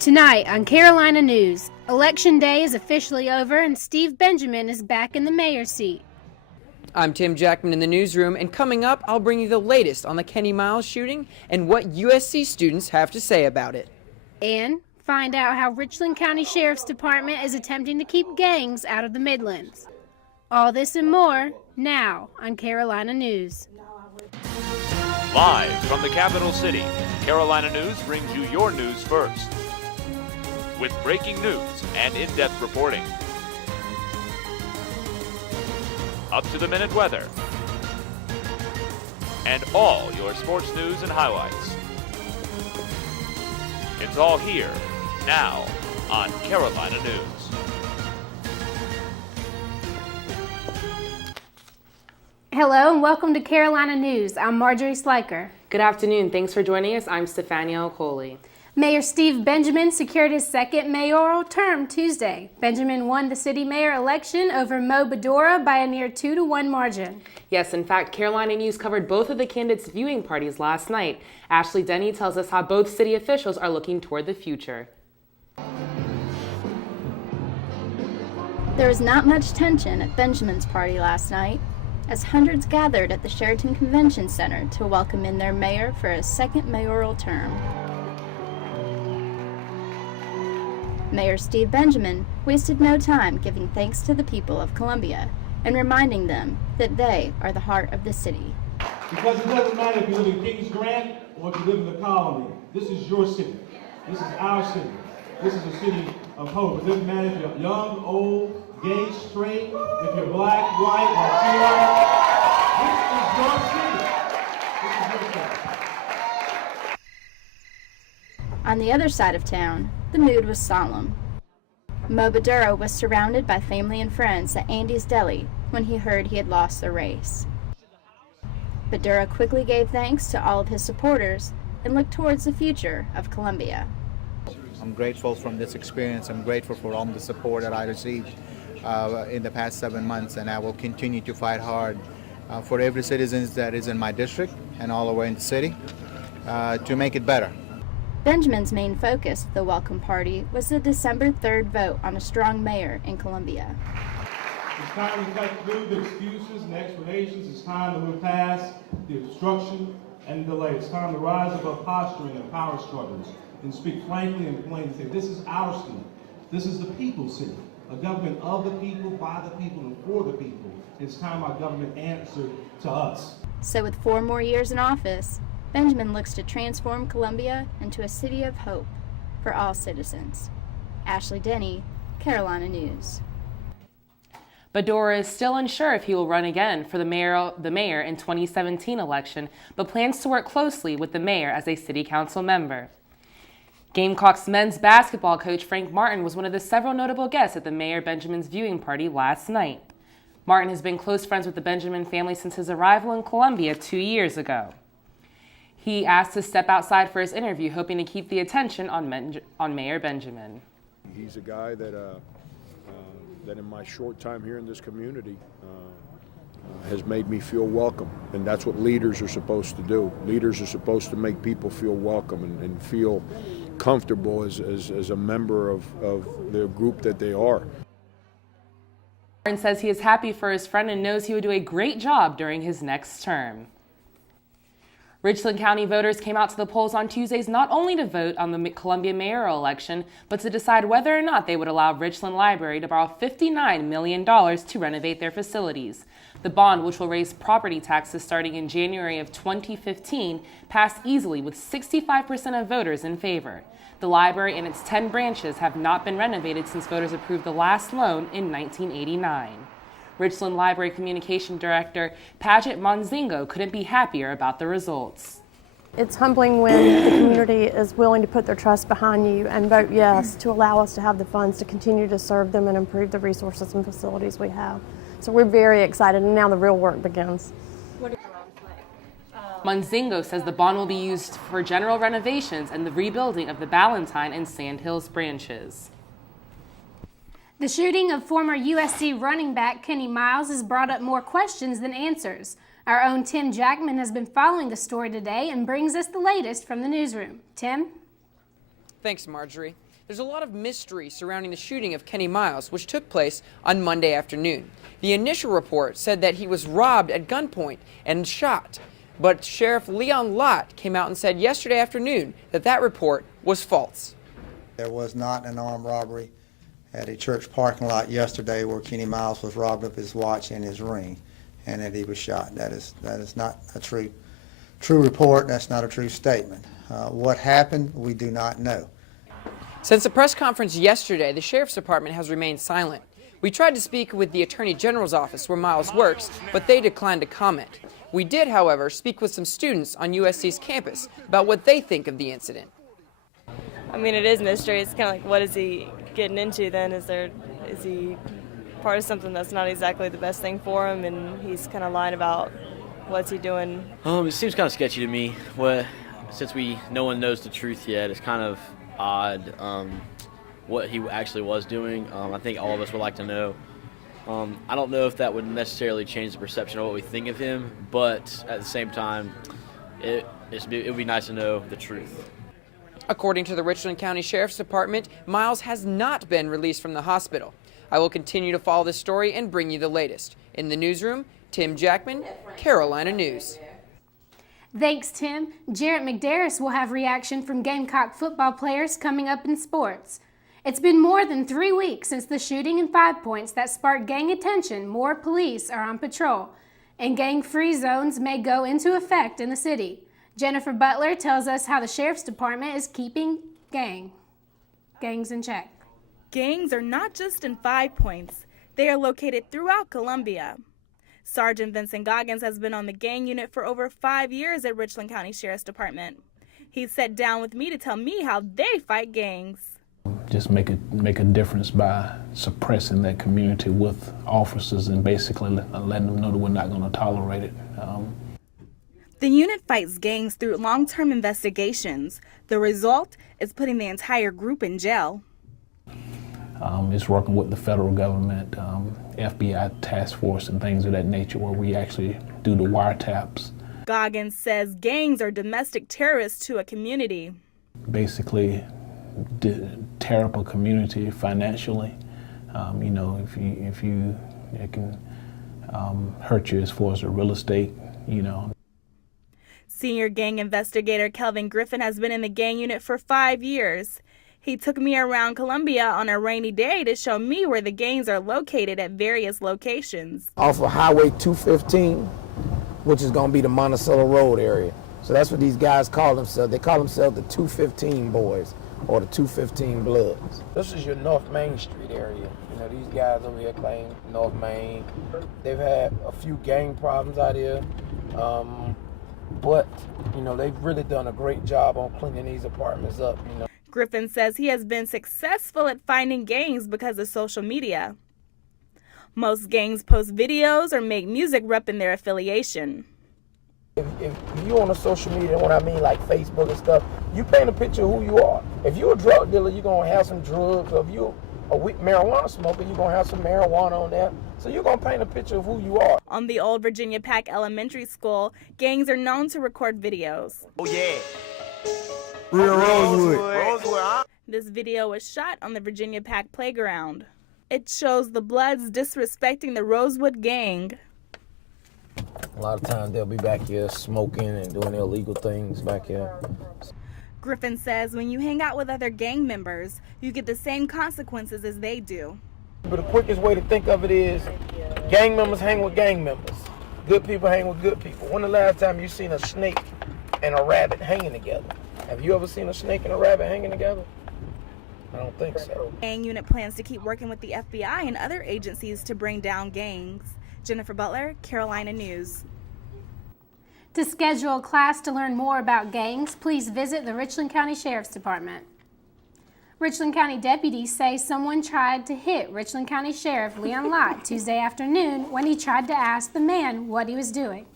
Tonight on Carolina News, Election Day is officially over and Steve Benjamin is back in the mayor's seat. I'm Tim Jackman in the newsroom, and coming up, I'll bring you the latest on the Kenny Miles shooting and what USC students have to say about it. And find out how Richland County Sheriff's Department is attempting to keep gangs out of the Midlands. All this and more now on Carolina News. Live from the capital city, Carolina News brings you your news first, with breaking news and in-depth reporting. Up-to-the-minute weather, and all your sports news and highlights. It's all here, now, on Carolina News. Hello and welcome to Carolina News. I'm Marjorie Sliker. Good afternoon. Thanks for joining us. I'm Stefania Okoli. Mayor Steve Benjamin secured his second mayoral term Tuesday. Benjamin won the city mayor election over Mo Bedora by a near 2-1 margin. Yes, in fact, Carolina News covered both of the candidates' viewing parties last night. Ashley Denny tells us how both city officials are looking toward the future. There was not much tension at Benjamin's party last night, as hundreds gathered at the Sheraton Convention Center to welcome in their mayor for his second mayoral term. Mayor Steve Benjamin wasted no time giving thanks to the people of Columbia and reminding them that they are the heart of the city. Because it doesn't matter if you live in Kings Grant or if you live in the colony. This is your city. This is our city. This is a city of hope. It doesn't matter if you're young, old, gay, straight, if you're black, white, Latino. This is your city. This is your city. On the other side of town, the mood was solemn. Mo Bedora was surrounded by family and friends at Andy's Deli when he heard he had lost the race. Bedora quickly gave thanks to all of his supporters and looked towards the future of Columbia. I'm grateful from this experience. I'm grateful for all the support that I received in the past 7 months, and I will continue to fight hard for every citizen that is in my district and all the way in the city to make it better. Benjamin's main focus at the welcome party was the December 3rd vote on a strong mayor in Columbia. It's time to cut through the excuses and explanations. It's time to move past the obstruction and delay. It's time to rise above posturing and power struggles and speak frankly and plainly. Say, this is our city. This is the people's city. A government of the people, by the people, and for the people. It's time our government answered to us. So with 4 more years in office, Benjamin looks to transform Columbia into a city of hope for all citizens. Ashley Denny, Carolina News. Bedora is still unsure if he will run again for the mayor in 2017 election, but plans to work closely with the mayor as a city council member. Gamecocks men's basketball coach Frank Martin was one of the several notable guests at the Mayor Benjamin's viewing party last night. Martin has been close friends with the Benjamin family since his arrival in Columbia 2 years ago. He asked to step outside for his interview, hoping to keep the attention on Mayor Benjamin. He's a guy that in my short time here in this community has made me feel welcome, and that's what leaders are supposed to do. Leaders are supposed to make people feel welcome and feel comfortable as a member of the group that they are. Martin says he is happy for his friend and knows he would do a great job during his next term. Richland County voters came out to the polls on Tuesdays not only to vote on the Columbia mayoral election, but to decide whether or not they would allow Richland Library to borrow $59 million to renovate their facilities. The bond, which will raise property taxes starting in January of 2015, passed easily with 65% of voters in favor. The library and its 10 branches have not been renovated since voters approved the last loan in 1989. Richland Library Communication Director Paget Monzingo couldn't be happier about the results. It's humbling when the community is willing to put their trust behind you and vote yes to allow us to have the funds to continue to serve them and improve the resources and facilities we have. So we're very excited, and now the real work begins. Monzingo says the bond will be used for general renovations and the rebuilding of the Ballantyne and Sand Hills branches. The shooting of former USC running back Kenny Miles has brought up more questions than answers. Our own Tim Jackman has been following the story today and brings us the latest from the newsroom. Tim? Thanks, Marjorie. There's a lot of mystery surrounding the shooting of Kenny Miles, which took place on Monday afternoon. The initial report said that he was robbed at gunpoint and shot, but Sheriff Leon Lott came out and said yesterday afternoon that that report was false. There was not an armed robbery at a church parking lot yesterday where Kenny Miles was robbed of his watch and his ring, and that he was shot. That is not a true report. That's not a true statement. What happened, we do not know. Since the press conference yesterday, the Sheriff's Department has remained silent. We tried to speak with the Attorney General's office where Miles works, but they declined to comment. We did, however, speak with some students on USC's campus about what they think of the incident. I mean, it is mystery. It's kind of like, what is he getting into then? Is he part of something that's not exactly the best thing for him, and he's kind of lying about what's he doing? It seems kind of sketchy to me. Since no one knows the truth yet, it's kind of odd what he actually was doing. I think all of us would like to know. I don't know if that would necessarily change the perception of what we think of him, but at the same time, it would be nice to know the truth. According to the Richland County Sheriff's Department, Miles has not been released from the hospital. I will continue to follow this story and bring you the latest. In the newsroom, Tim Jackman, Carolina News. Thanks, Tim. Jarrett McDarris will have reaction from Gamecock football players coming up in sports. It's been more than 3 weeks since the shooting in 5 Points that sparked gang attention. More police are on patrol, and gang-free zones may go into effect in the city. Jennifer Butler tells us how the Sheriff's Department is keeping gangs in check. Gangs are not just in 5 Points. They are located throughout Columbia. Sergeant Vincent Goggins has been on the gang unit for over 5 years at Richland County Sheriff's Department. He sat down with me to tell me how they fight gangs. Just make a difference by suppressing that community with officers and basically letting them know that we're not going to tolerate it. The unit fights gangs through long-term investigations. The result is putting the entire group in jail. It's working with the federal government, FBI task force and things of that nature where we actually do the wiretaps. Goggins says gangs are domestic terrorists to a community. Basically, tear up a community financially. It can hurt you as far as the real estate, Senior gang investigator Kelvin Griffin has been in the gang unit for 5 years. He took me around Columbia on a rainy day to show me where the gangs are located at various locations. Off of Highway 215, which is going to be the Monticello Road area. So that's what these guys call themselves. They call themselves the 215 boys or the 215 Bloods. This is your North Main Street area. These guys over here claim North Main. They've had a few gang problems out here. But they've really done a great job on cleaning these apartments up. Griffin says he has been successful at finding gangs because of social media. Most gangs post videos or make music repping their affiliation. If you on a social media, what I mean, like Facebook and stuff, you paint a picture of who you are. If you're a drug dealer, you're going to have some drugs. Or if you're a marijuana smoker, you're going to have some marijuana on there. So you're going to paint a picture of who you are. On the old Virginia Pack Elementary School, gangs are known to record videos. Oh, yeah. Real Rosewood. Huh? This video was shot on the Virginia Pack playground. It shows the Bloods disrespecting the Rosewood gang. A lot of times they'll be back here smoking and doing illegal things back here. Griffin says when you hang out with other gang members, you get the same consequences as they do. But the quickest way to think of it is gang members hang with gang members. Good people hang with good people. When the last time you seen a snake and a rabbit hanging together? Have you ever seen a snake and a rabbit hanging together? I don't think so. Gang unit plans to keep working with the FBI and other agencies to bring down gangs. Jennifer Butler, Carolina News. To schedule a class to learn more about gangs, please visit the Richland County Sheriff's Department. Richland County deputies say someone tried to hit Richland County Sheriff Leon Lott Tuesday afternoon when he tried to ask the man what he was doing.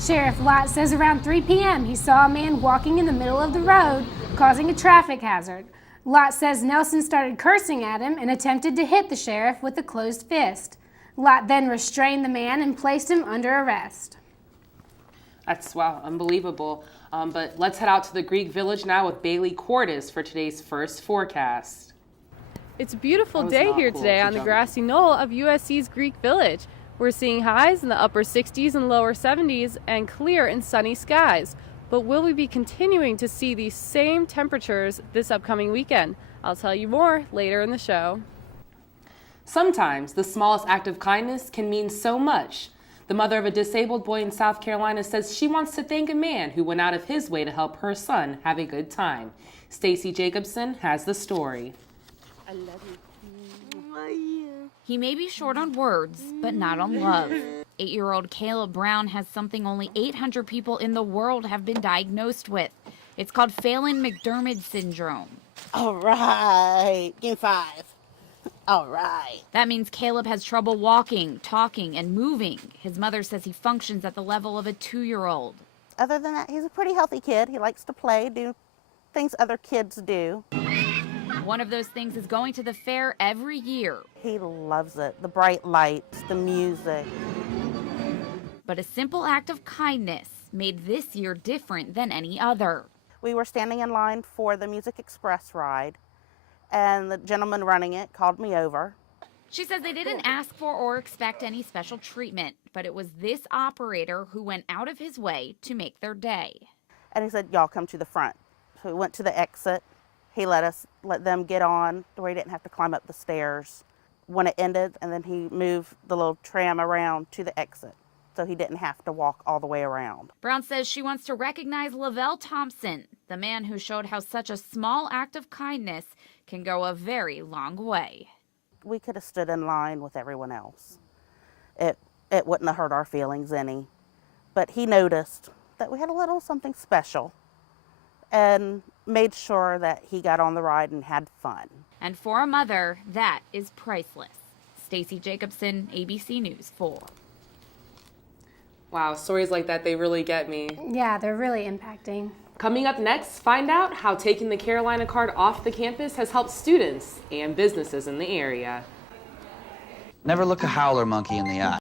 Sheriff Lott says around 3 p.m. he saw a man walking in the middle of the road, causing a traffic hazard. Lott says Nelson started cursing at him and attempted to hit the sheriff with a closed fist. Lott then restrained the man and placed him under arrest. That's, wow, unbelievable. But let's head out to the Greek village now with Bailey Cordes for today's first forecast. It's a beautiful day here today on the grassy knoll of USC's Greek Village. We're seeing highs in the upper 60s and lower 70s and clear and sunny skies. But will we be continuing to see these same temperatures this upcoming weekend? I'll tell you more later in the show. Sometimes the smallest act of kindness can mean so much. The mother of a disabled boy in South Carolina says she wants to thank a man who went out of his way to help her son have a good time. Stacy Jacobson has the story. I love you. He may be short on words, but not on love. 8-year-old Caleb Brown has something only 800 people in the world have been diagnosed with. It's called Phelan-McDermid syndrome. All right, game 5. All right. That means Caleb has trouble walking, talking, and moving. His mother says he functions at the level of a 2-year-old. Other than that, he's a pretty healthy kid. He likes to play, do things other kids do. One of those things is going to the fair every year. He loves it, the bright lights, the music. But a simple act of kindness made this year different than any other. We were standing in line for the Music Express ride, and the gentleman running it called me over. She says they didn't ask for or expect any special treatment, but it was this operator who went out of his way to make their day. And he said, y'all come to the front. So we went to the exit. He let them get on where he didn't have to climb up the stairs when it ended, and then he moved the little tram around to the exit so he didn't have to walk all the way around. Brown says she wants to recognize Lavelle Thompson, the man who showed how such a small act of kindness can go a very long way. We could have stood in line with everyone else. It wouldn't have hurt our feelings any. But he noticed that we had a little something special and made sure that he got on the ride and had fun. And for a mother, that is priceless. Stacy Jacobson, ABC News 4. Wow, stories like that, they really get me. Yeah, they're really impacting. Coming up next, find out how taking the Carolina card off the campus has helped students and businesses in the area. Never look a howler monkey in the eye.